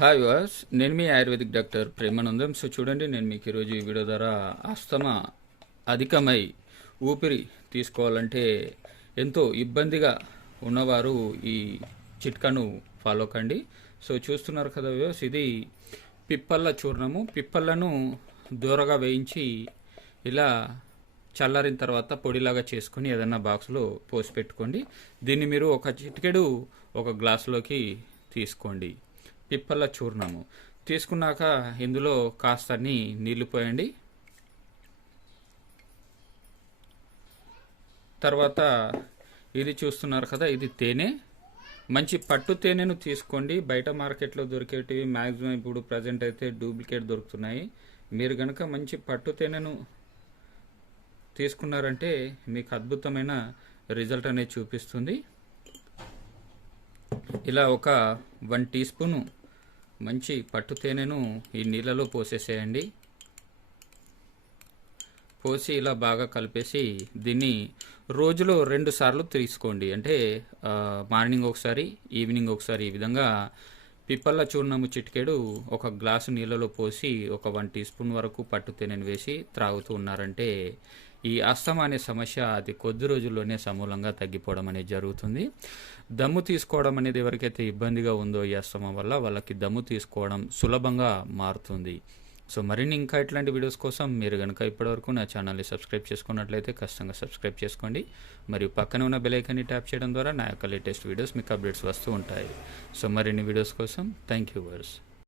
Hi వాస్ నేను మీ ఆయుర్వేదిక్ డాక్టర్ ప్రేమానందం. సో చూడండి నేను మీకు ఈరోజు ఈ వీడియో ద్వారా ఆస్తమా అధికమై ఊపిరి తీసుకోవాలంటే ఎంతో ఇబ్బందిగా ఉన్నవారు ఈ చిట్కాను ఫాలో కండి. సో చూస్తున్నారు కదా వ్యూస్ ఇది పిప్పళ్ళ చూర్ణము. పిప్పళ్ళను దూరగా వేయించి ఇలా చల్లారిన తర్వాత పొడిలాగా చేసుకొని ఏదైనా బాక్స్లో పోసి పెట్టుకోండి. దీన్ని మీరు ఒక చిటికెడు ఒక గ్లాసులోకి తీసుకోండి. పిప్పల చూర్ణము. తీసుకున్నాక ఇందులో కాస్త నీళ్ళు పోయండి. తర్వాత ఇది చూస్తున్నారు కదా ఇది తేనె. మంచి పట్టు తేనెను తీసుకోండి. బయట మార్కెట్లో దొరికేటివి మ్యాక్సిమం ఇప్పుడు ప్రజెంట్ అయితే డూప్లికేట్ దొరుకుతున్నాయి. మీరు కనుక మంచి పట్టు తేనెను తీసుకున్నారంటే మీకు అద్భుతమైన రిజల్ట్ అనేది చూపిస్తుంది. ఇలా ఒక వన్ టీ స్పూను మంచి పట్టు తేనెను ఈ నీళ్ళలో పోసేసేయండి. పోసి ఇలా బాగా కలిపేసి దీన్ని రోజులో రెండు సార్లు తీసుకోండి. అంటే మార్నింగ్ ఒకసారి ఈవినింగ్ ఒకసారి ఈ విధంగా పిప్పల్ల చూర్ణము చిటికెడు ఒక గ్లాసు నీళ్ళలో పోసి ఒక వన్ టీ స్పూన్ వరకు పట్టు తేనెను వేసి త్రాగుతూ ఉన్నారంటే ఈ అస్తమా అనే సమస్య అది కొద్ది రోజుల్లోనే సమూలంగా తగ్గిపోవడం అనేది జరుగుతుంది. దమ్ము తీసుకోవడం అనేది ఎవరికైతే ఇబ్బందిగా ఉందో ఈ అస్తమా వల్ల వాళ్ళకి దమ్ము తీసుకోవడం సులభంగా మారుతుంది. సో మరిన్ని ఇంకా ఇట్లాంటి వీడియోస్ కోసం మీరు కనుక ఇప్పటివరకు నా ఛానల్ని సబ్స్క్రైబ్ చేసుకున్నట్లయితే ఖచ్చితంగా సబ్స్క్రైబ్ చేసుకోండి. మరియు పక్కన ఉన్న బెలైకాన్ని ట్యాప్ చేయడం ద్వారా నా యొక్క లేటెస్ట్ వీడియోస్ మీకు అప్డేట్స్ వస్తూ ఉంటాయి. సో మరిన్ని వీడియోస్ కోసం థ్యాంక్ యూ వర్స్.